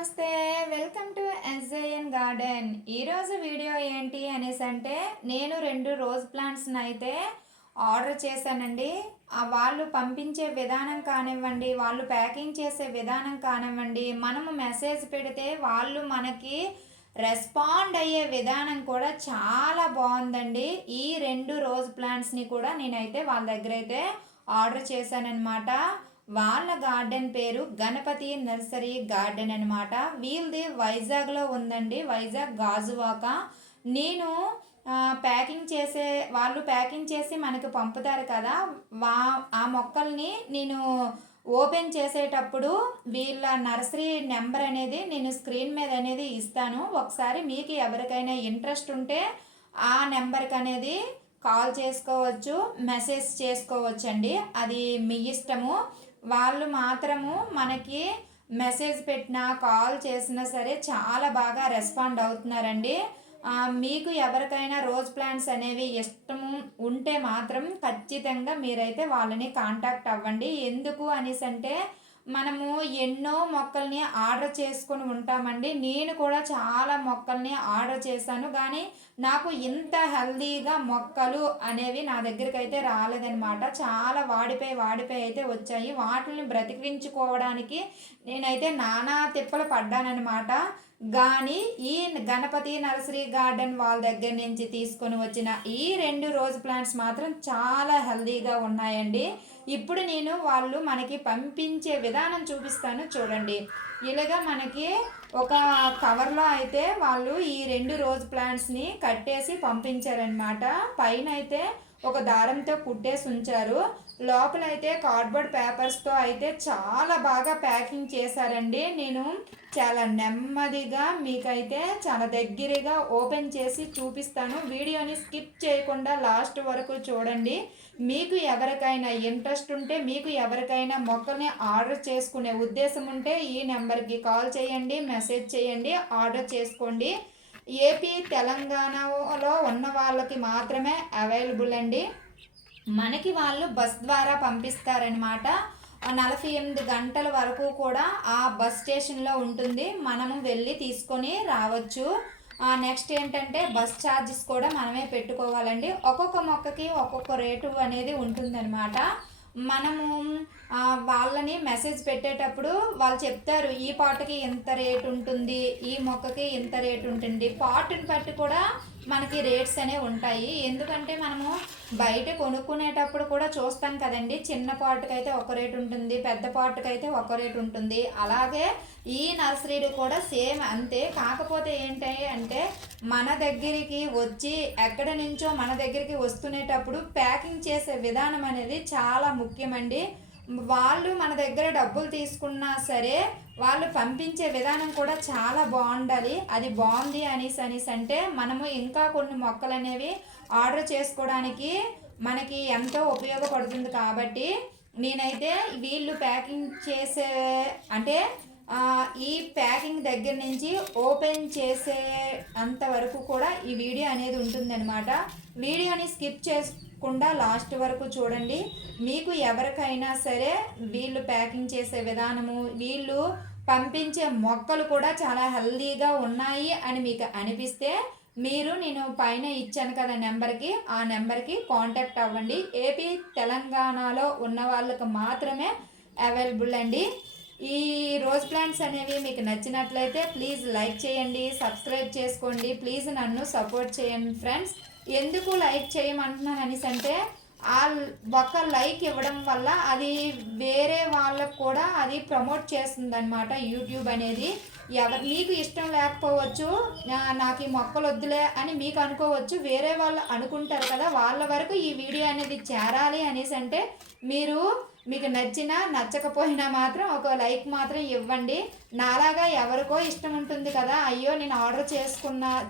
నమస్తే. Welcome to SJN garden. ఈరోజు video ఏంటి అనేసి అంటే నేను 2 రోజ్ ప్లాంట్స్ని అయితే ఆర్డర్ చేశానండి. వాళ్ళు పంపించే విధానం కానివ్వండి, వాళ్ళు ప్యాకింగ్ చేసే విధానం కానివ్వండి, మనము మెసేజ్ పెడితే వాళ్ళు మనకి రెస్పాండ్ అయ్యే విధానం కూడా చాలా బాగుందండి. ఈ 2 రోజ్ ప్లాంట్స్ని కూడా నేనైతే వాళ్ళ దగ్గర అయితే ఆర్డర్ చేశానన్నమాట. వాళ్ళ గార్డెన్ పేరు గణపతి నర్సరీ గార్డెన్ అనమాట. వీళ్ళది వైజాగ్లో ఉందండి, వైజాగ్ గాజువాక. నేను వాళ్ళు ప్యాకింగ్ చేసి మనకు పంపుతారు కదా, ఆ మొక్కల్ని నేను ఓపెన్ చేసేటప్పుడు వీళ్ళ నర్సరీ నెంబర్ అనేది నేను స్క్రీన్ మీద అనేది ఇస్తాను. ఒకసారి మీకు ఎవరికైనా ఇంట్రెస్ట్ ఉంటే ఆ నెంబర్కి అనేది కాల్ చేసుకోవచ్చు, మెసేజ్ చేసుకోవచ్చు అండి. అది మీ ఇష్టము. వాళ్ళు మాత్రము మనకి మెసేజ్ పెట్టినా కాల్ చేసినా సరే చాలా బాగా రెస్పాండ్ అవుతున్నారండి. మీకు ఎవరికైనా రోజ్ ప్లాంట్స్ అనేవి ఇష్టము ఉంటే మాత్రం ఖచ్చితంగా మీరైతే వాళ్ళని కాంటాక్ట్ అవ్వండి. ఎందుకు అనేసి అంటే మనము ఎన్నో మొక్కల్ని ఆర్డర్ చేసుకొని ఉంటామండి. నేను కూడా చాలా మొక్కల్ని ఆర్డర్ చేశాను, కానీ నాకు ఇంత హెల్దీగా మొక్కలు అనేవి నా దగ్గరికి అయితే రాలేదనమాట. చాలా వాడిపోయి అయితే వచ్చాయి. వాటిని బ్రతికించుకోవడానికి నేనైతే నానా తిప్పలు పడ్డానమాట. కానీ ఈ గణపతి నర్సరీ గార్డెన్ వాళ్ళ దగ్గర నుంచి తీసుకొని వచ్చిన ఈ 2 రోజ్ ప్లాంట్స్ మాత్రం చాలా హెల్దీగా ఉన్నాయండి. ఇప్పుడు నేను వాళ్ళు మనకి పంపించే విధానం చూపిస్తాను చూడండి. ఇలాగా మనకి ఒక కవర్లో అయితే వాళ్ళు ఈ 2 రోజ్ ప్లాంట్స్ని కట్టేసి పంపించారనమాట. పైన అయితే ఒక దారంతో కుట్టేసి ఉంచారు. లోపలైతే కార్డ్బోర్డ్ పేపర్స్తో అయితే చాలా బాగా ప్యాకింగ్ చేశారండి. నేను చాలా నెమ్మదిగా మీకైతే చాలా దగ్గరగా ఓపెన్ చేసి చూపిస్తాను. వీడియోని స్కిప్ చేయకుండా లాస్ట్ వరకు చూడండి. మీకు ఎవరికైనా ఇంట్రెస్ట్ ఉంటే, మీకు ఎవరికైనా మొక్కల్ని ఆర్డర్ చేసుకునే ఉద్దేశం ఉంటే ఈ నెంబర్కి కాల్ చేయండి, మెసేజ్ చేయండి, ఆర్డర్ చేసుకోండి. ఏపీ తెలంగాణలో ఉన్న వాళ్ళకి మాత్రమే అవైలబుల్ అండి. మనకి వాళ్ళు బస్ ద్వారా పంపిస్తారనమాట. 48 గంటల వరకు కూడా ఆ బస్ స్టేషన్లో ఉంటుంది. మనము వెళ్ళి తీసుకొని రావచ్చు. నెక్స్ట్ ఏంటంటే బస్ ఛార్జెస్ కూడా మనమే పెట్టుకోవాలండి. ఒక్కొక్క మొక్కకి ఒక్కొక్క రేటు అనేది ఉంటుందన్నమాట. మనము వాళ్ళని మెసేజ్ పెట్టేటప్పుడు వాళ్ళు చెప్తారు ఈ పాటుకి ఇంత రేటు ఉంటుంది, ఈ మొక్కకి ఇంత రేటు ఉంటుంది. పాటుని బట్టి కూడా మనకి రేట్స్ అనేవి ఉంటాయి. ఎందుకంటే మనము బయట కొనుక్కునేటప్పుడు కూడా చూస్తాం కదండి, చిన్న పాటుకి అయితే ఒక రేటు ఉంటుంది, పెద్ద పాటుకి అయితే ఒక రేటు ఉంటుంది. అలాగే ఈ నర్సరీలు కూడా సేమ్ అంతే. కాకపోతే ఏంటి అంటే మన దగ్గరికి వచ్చి ఎక్కడి నుంచో మన దగ్గరికి వస్తునేటప్పుడు ప్యాకింగ్ చేసే విధానం అనేది చాలా ముఖ్యమండి. వాళ్ళు మన దగ్గర డబ్బులు తీసుకున్నా సరే వాళ్ళు పంపించే విధానం కూడా చాలా బాగుండాలి. అది బాగుంది అనేసి అంటే మనము ఇంకా కొన్ని మొక్కలు అనేవి ఆర్డర్ చేసుకోవడానికి మనకి ఎంతో ఉపయోగపడుతుంది. కాబట్టి నేనైతే వీళ్ళు ప్యాకింగ్ చేసే అంటే ఈ ప్యాకింగ్ దగ్గర నుంచి ఓపెన్ చేసే అంతవరకు కూడా ఈ వీడియో అనేది ఉంటుందన్నమాట. వీడియోని స్కిప్ చేయకుండా లాస్ట్ వరకు చూడండి. మీకు ఎవరికైనా సరే వీళ్ళు ప్యాకింగ్ చేసే విధానము, వీళ్ళు పంపించే మొక్కలు కూడా చాలా హెల్దీగా ఉన్నాయి అని మీకు అనిపిస్తే మీరు నేను పైన ఇచ్చాను కదా నెంబర్కి, ఆ నెంబర్కి కాంటాక్ట్ అవ్వండి. ఏపీ తెలంగాణలో ఉన్న వాళ్ళకి మాత్రమే అవైలబుల్ అండి. ఈ రోజ్ ప్లాంట్స్ అనేవి మీకు నచ్చినట్లయితే ప్లీజ్ లైక్ చేయండి, సబ్స్క్రైబ్ చేసుకోండి. ప్లీజ్ నన్ను సపోర్ట్ చేయండి ఫ్రెండ్స్. ఎందుకు లైక్ చేయమంటున్నాను అనేసి అంటే ఒక లైక్ ఇవ్వడం వల్ల అది వేరే వాళ్ళకు కూడా అది ప్రమోట్ చేస్తుంది అనమాట యూట్యూబ్ అనేది. మీకు ఇష్టం లేకపోవచ్చు, నాకు ఈ మొక్కలు వద్దులే అని మీకు అనుకోవచ్చు, వేరే వాళ్ళు అనుకుంటారు కదా, వాళ్ళ వరకు ఈ వీడియో అనేది చేరాలి అనేసి అంటే మీకు నచ్చినా నచ్చకపోయినా మాత్రం ఒక లైక్ మాత్రం ఇవ్వండి. నాలాగా ఎవరికో ఇష్టం ఉంటుంది కదా, అయ్యో నేను ఆర్డర్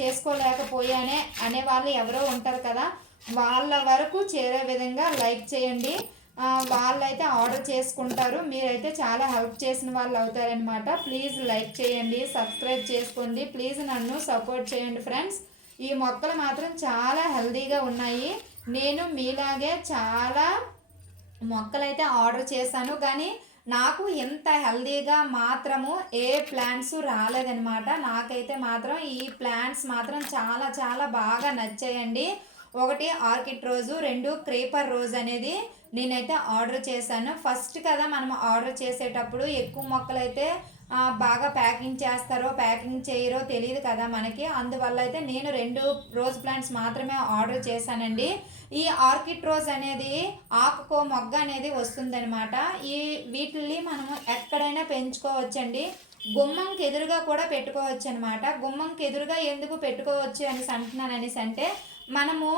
చేసుకోలేకపోయానే అనే వాళ్ళు ఎవరో ఉంటారు కదా, వాళ్ళ వరకు చేరే విధంగా లైక్ చేయండి. వాళ్ళైతే ఆర్డర్ చేసుకుంటారు, మీరైతే చాలా హెల్ప్ చేసిన వాళ్ళు అవుతారనమాట. ప్లీజ్ లైక్ చేయండి, సబ్స్క్రైబ్ చేసుకోండి. ప్లీజ్ నన్ను సపోర్ట్ చేయండి ఫ్రెండ్స్. ఈ మొక్కలు మాత్రం చాలా హెల్దీగా ఉన్నాయి. నేను మీలాగే చాలా మొక్కలైతే ఆర్డర్ చేశాను, కానీ నాకు ఇంత హెల్దీగా మాత్రము ఏ ప్లాంట్స్ రాలేదనమాట. నాకైతే మాత్రం ఈ ప్లాంట్స్ మాత్రం చాలా చాలా బాగా నచ్చాయండి. ఒకటి ఆర్కిడ్ రోజు, 2 క్రేపర్ రోజ్ అనేది నేనైతే ఆర్డర్ చేశాను. ఫస్ట్ కదా మనం ఆర్డర్ చేసేటప్పుడు ఎక్కువ మొక్కలైతే బాగా ప్యాకింగ్ చేస్తారో ప్యాకింగ్ చేయరో తెలియదు కదా మనకి. అందువల్ల అయితే నేను 2 రోజ్ ప్లాంట్స్ మాత్రమే ఆర్డర్ చేశానండి. ఈ ఆర్కిడ్ రోజ్ అనేది ఆకుకో మొగ్గ అనేది వస్తుందనమాట. వీటిని మనము ఎక్కడైనా పెంచుకోవచ్చండి. గుమ్మంకి ఎదురుగా కూడా పెట్టుకోవచ్చు అనమాట. గుమ్మంకి ఎదురుగా ఎందుకు పెట్టుకోవచ్చు అంటున్నాను అంటే మనము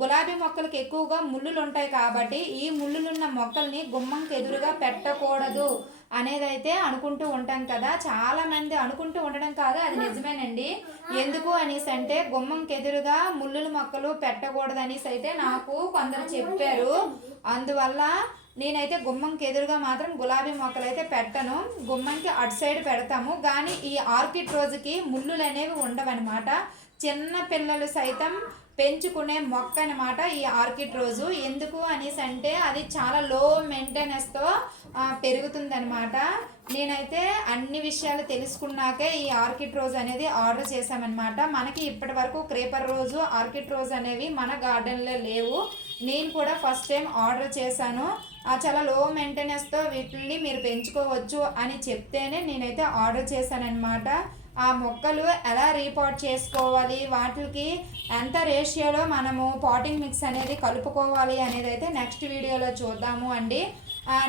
గులాబీ మొక్కలకి ఎక్కువగా ముళ్ళులు ఉంటాయి కాబట్టి ఈ ముళ్ళులున్న మొక్కల్ని గుమ్మంకి ఎదురుగా పెట్టకూడదు అనేది అయితే అనుకుంటూ ఉంటాం కదా. చాలామంది అనుకుంటూ ఉండడం కాదు, అది నిజమేనండి. ఎందుకు అంటే గుమ్మంకి ఎదురుగా ముళ్ళుల మొక్కలు పెట్టకూడదు అయితే నాకు కొందరు చెప్పారు. అందువల్ల నేనైతే గుమ్మంకి ఎదురుగా మాత్రం గులాబీ మొక్కలు అయితే పెట్టను. గుమ్మంకి అటు సైడ్ పెడతాము. కానీ ఈ ఆర్కిడ్ రోజుకి ముళ్ళులు అనేవి ఉండవన్నమాట. చిన్న పిల్లలు సైతం పెంచుకునే మొక్క అనమాట ఈ ఆర్కిడ్ రోజు. ఎందుకు అంటే అది చాలా లో మెయింటెనెన్స్తో పెరుగుతుందనమాట. నేనైతే అన్ని విషయాలు తెలుసుకున్నాకే ఈ ఆర్కిడ్ రోజ్ అనేది ఆర్డర్ చేశామన్నమాట. మనకి ఇప్పటి వరకు క్రేపర్ రోజు, ఆర్కిడ్ రోజ్ అనేవి మన గార్డెన్లో లేవు. నేను కూడా ఫస్ట్ టైం ఆర్డర్ చేశాను. చాలా లో మెయింటెనెన్స్తో వీటిని మీరు పెంచుకోవచ్చు అని చెప్తేనే నేనైతే ఆర్డర్ చేశానన్నమాట. ఆ మొక్కలు ఎలా రీపాట్ చేసుకోవాలి, వాటికి ఎంత రేషియోలో మనము పాటింగ్ మిక్స్ అనేది కలుపుకోవాలి అనేది అయితే నెక్స్ట్ వీడియోలో చూద్దాము అండి.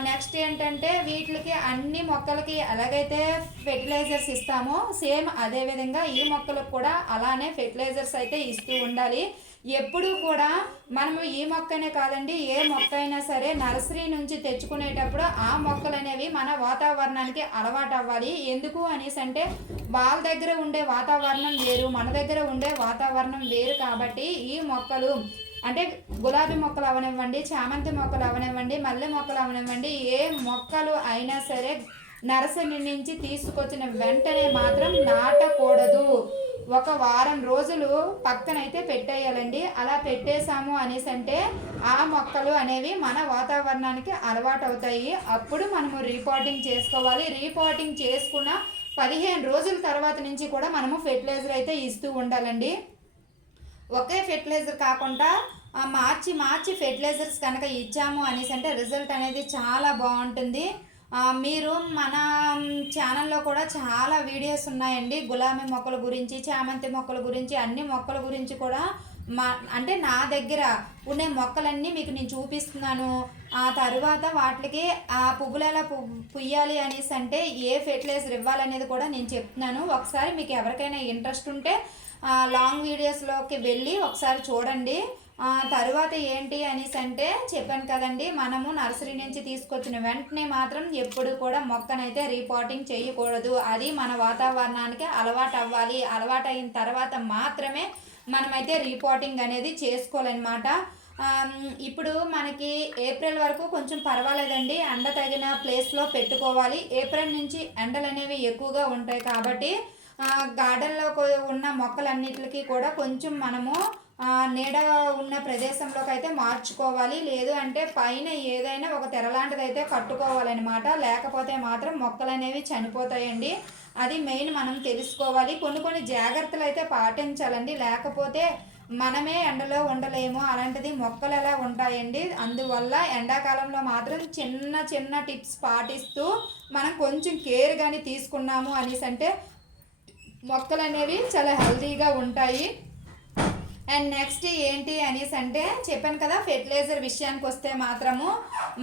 నెక్స్ట్ ఏంటంటే వీటికి అన్ని మొక్కలకి ఎలాగైతే ఫెర్టిలైజర్స్ ఇస్తామో సేమ్ అదేవిధంగా ఈ మొక్కలకు కూడా అలానే ఫెర్టిలైజర్స్ అయితే ఇస్తూ ఉండాలి. ఎప్పుడూ కూడా మనము ఈ మొక్కనే కాదండి, ఏ మొక్క అయినా సరే నర్సరీ నుంచి తెచ్చుకునేటప్పుడు ఆ మొక్కలు అనేవి మన వాతావరణానికి అలవాటు అవ్వాలి. ఎందుకు అంటే వాళ్ళ దగ్గర ఉండే వాతావరణం వేరు, మన దగ్గర ఉండే వాతావరణం వేరు. కాబట్టి ఈ మొక్కలు అంటే గులాబీ మొక్కలు అవనివ్వండి, చామంతి మొక్కలు అవనివ్వండి, మల్లె మొక్కలు అవనివ్వండి, ఏ మొక్కలు అయినా సరే నర్సరీ నుంచి తీసుకొచ్చిన వెంటనే మాత్రం నాటకూడదు. ఒక వారం రోజులు పక్కనైతే పెట్టేయాలండి. అలా పెట్టేశాము అంటే ఆ మొక్కలు అనేవి మన వాతావరణానికి అలవాటు అవుతాయి. అప్పుడు మనము రీపాటింగ్ చేసుకోవాలి. రీపాటింగ్ చేసుకున్న 15 రోజుల తర్వాత నుంచి కూడా మనము ఫెర్టిలైజర్ అయితే ఇస్తూ ఉండాలండి. ఒకే ఫెర్టిలైజర్ కాకుండా మార్చి ఫెర్టిలైజర్స్ కనుక ఇచ్చాము అంటే రిజల్ట్ అనేది చాలా బాగుంటుంది. మీరు మన ఛానల్లో కూడా చాలా వీడియోస్ ఉన్నాయండి. గులాబీ మొక్కల గురించి, చామంతి మొక్కల గురించి, అన్ని మొక్కల గురించి కూడా అంటే నా దగ్గర ఉండే మొక్కలన్నీ మీకు నేను చూపిస్తున్నాను. ఆ తర్వాత వాటికి ఆ పువ్వులు ఎలా పుయ్యాలి అంటే ఏ ఫెర్టిలైజర్ ఇవ్వాలనేది కూడా నేను చెప్తున్నాను. ఒకసారి మీకు ఎవరికైనా ఇంట్రెస్ట్ ఉంటే లాంగ్ వీడియోస్లోకి వెళ్ళి ఒకసారి చూడండి. తరువాత ఏంటి అంటే చెప్పాను కదండి, మనము నర్సరీ నుంచి తీసుకొచ్చిన వెంటనే మాత్రం ఎప్పుడు కూడా మొక్కనైతే రీపాటింగ్ చేయకూడదు. అది మన వాతావరణానికి అలవాటు అవ్వాలి. అలవాటు అయిన తర్వాత మాత్రమే మనమైతే రీపాటింగ్ అనేది చేసుకోవాలన్నమాట. ఇప్పుడు మనకి ఏప్రిల్ వరకు కొంచెం పర్వాలేదండి, ఎండ తగిన ప్లేస్లో పెట్టుకోవాలి. ఏప్రిల్ నుంచి ఎండలు అనేవి ఎక్కువగా ఉంటాయి కాబట్టి గార్డెన్లో ఉన్న మొక్కలన్నిటికీ కూడా కొంచెం మనము నీడ ఉన్న ప్రదేశంలోకి అయితే మార్చుకోవాలి. లేదు అంటే పైన ఏదైనా ఒక తెర లాంటిది అయితే కట్టుకోవాలన్నమాట. లేకపోతే మాత్రం మొక్కలు అనేవి చనిపోతాయండి. అది మెయిన్ మనం తెలుసుకోవాలి. కొన్ని జాగ్రత్తలు అయితే పాటించాలండి. లేకపోతే మనమే ఎండలో ఉండలేము. అలాంటిది మొక్కలు ఎలా ఉంటాయండి. అందువల్ల ఎండాకాలంలో మాత్రం చిన్న టిప్స్ పాటిస్తూ మనం కొంచెం కేర్ కానీ తీసుకున్నాము అంటే మొక్కలు అనేవి చాలా హెల్తీగా ఉంటాయి. అండ్ నెక్స్ట్ ఏంటి అంటే చెప్పాను కదా, ఫెర్టిలైజర్ విషయానికి వస్తే మాత్రము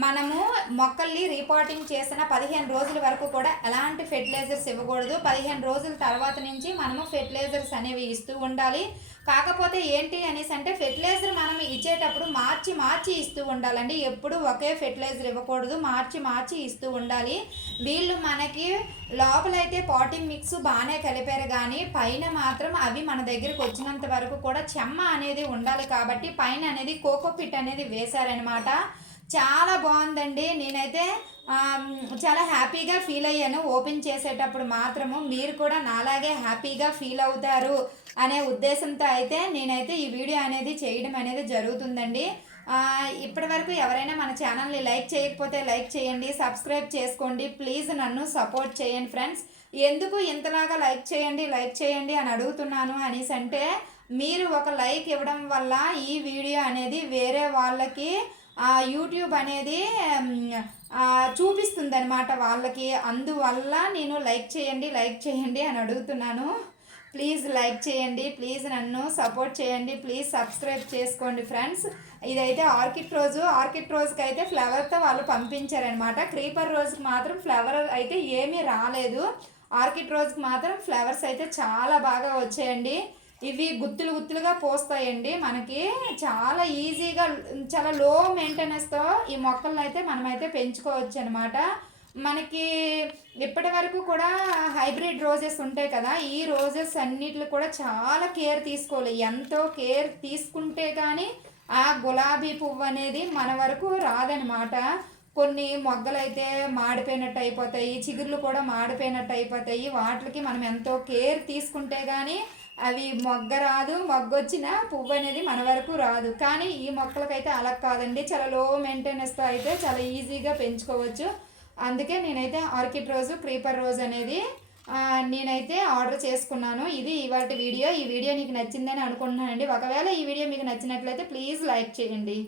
మనము మొక్కల్ని రీపాటింగ్ చేసిన 15 రోజుల వరకు కూడా ఎలాంటి ఫెర్టిలైజర్స్ ఇవ్వకూడదు. 15 రోజుల తర్వాత నుంచి మనము ఫెర్టిలైజర్స్ అనేవి ఇస్తూ ఉండాలి. కాకపోతే ఏంటి అంటే ఫెర్టిలైజర్ మనం ఇచ్చేటప్పుడు మార్చి ఇస్తూ ఉండాలండి. ఎప్పుడు ఒకే ఫెర్టిలైజర్ ఇవ్వకూడదు, మార్చి ఇస్తూ ఉండాలి. వీళ్ళు మనకి లోపలైతే పాటింగ్ మిక్స్ బాగానే కలిపారు కానీ పైన మాత్రం అవి మన దగ్గరికి వచ్చినంత వరకు కూడా చెమ్మ అనేది ఉండాలి. కాబట్టి పైన అనేది కోకోపిట్ అనేది వేశారనమాట. చాలా బాగుందండి. నేనైతే చాలా హ్యాపీగా ఫీల్ అయ్యాను ఓపెన్ చేసేటప్పుడు మాత్రము. మీరు కూడా నాలాగే హ్యాపీగా ఫీల్ అవుతారు అనే ఉద్దేశంతో అయితే నేనైతే ఈ వీడియో అనేది చేయడం అనేది జరుగుతుందండి. ఇప్పటి వరకు ఎవరైనా మన ఛానల్ని లైక్ చేయకపోతే లైక్ చేయండి, సబ్స్క్రైబ్ చేసుకోండి. ప్లీజ్ నన్ను సపోర్ట్ చేయండి ఫ్రెండ్స్. ఎందుకు ఇంతలాగా లైక్ చేయండి అని అడుగుతున్నాను అనేసి అంటే, మీరు ఒక లైక్ ఇవ్వడం వల్ల ఈ వీడియో అనేది వేరే వాళ్ళకి యూట్యూబ్ అనేది చూపిస్తుంది అనమాట వాళ్ళకి. అందువల్ల నేను లైక్ చేయండి అని అడుగుతున్నాను. ప్లీజ్ లైక్ చేయండి, ప్లీజ్ నన్ను సపోర్ట్ చేయండి, ప్లీజ్ సబ్స్క్రైబ్ చేసుకోండి ఫ్రెండ్స్. ఇదైతే ఆర్కిడ్ రోజుకి అయితే ఫ్లవర్తో వాళ్ళు పంపించారనమాట. క్రీపర్ రోజుకి మాత్రం ఫ్లవర్ అయితే ఏమీ రాలేదు. ఆర్కిడ్ రోజుకి మాత్రం ఫ్లవర్స్ అయితే చాలా బాగా వచ్చాయండి. ఇవి గుత్తులుగా పోస్తాయండి. మనకి చాలా ఈజీగా, చాలా లో మెయింటెనెన్స్తో ఈ మొక్కలను అయితే మనమైతే పెంచుకోవచ్చు అనమాట. మనకి ఇప్పటి వరకు కూడా హైబ్రిడ్ రోజెస్ ఉంటాయి కదా, ఈ రోజెస్ అన్నిటిని కూడా చాలా కేర్ తీసుకోవాలి. ఎంతో కేర్ తీసుకుంటే కానీ ఆ గులాబీ పువ్వు అనేది మన వరకు రాదనమాట. కొన్ని మొగ్గలైతే మాడిపోయినట్టు అయిపోతాయి, చిగుర్లు కూడా మాడిపోయినట్టు అయిపోతాయి. వాటికి మనం ఎంతో కేర్ తీసుకుంటే కానీ అవి మొగ్గ రాదు. మొగ్గొచ్చిన పువ్వు అనేది మన వరకు రాదు. కానీ ఈ మొక్కలకైతే అలా కాదండి, చాలా లో మెయింటెనెన్స్తో అయితే చాలా ఈజీగా పెంచుకోవచ్చు. అందుకే నేనైతే ఆర్కిడ్ రోజు, క్రీపర్ రోజ్ అనేది నేనైతే ఆర్డర్ చేసుకున్నాను. ఇది ఇవాల్టి వీడియో. ఈ వీడియో నీకు నచ్చిందని అనుకుంటున్నానండి. ఒకవేళ ఈ వీడియో మీకు నచ్చినట్లయితే ప్లీజ్ లైక్ చేయండి.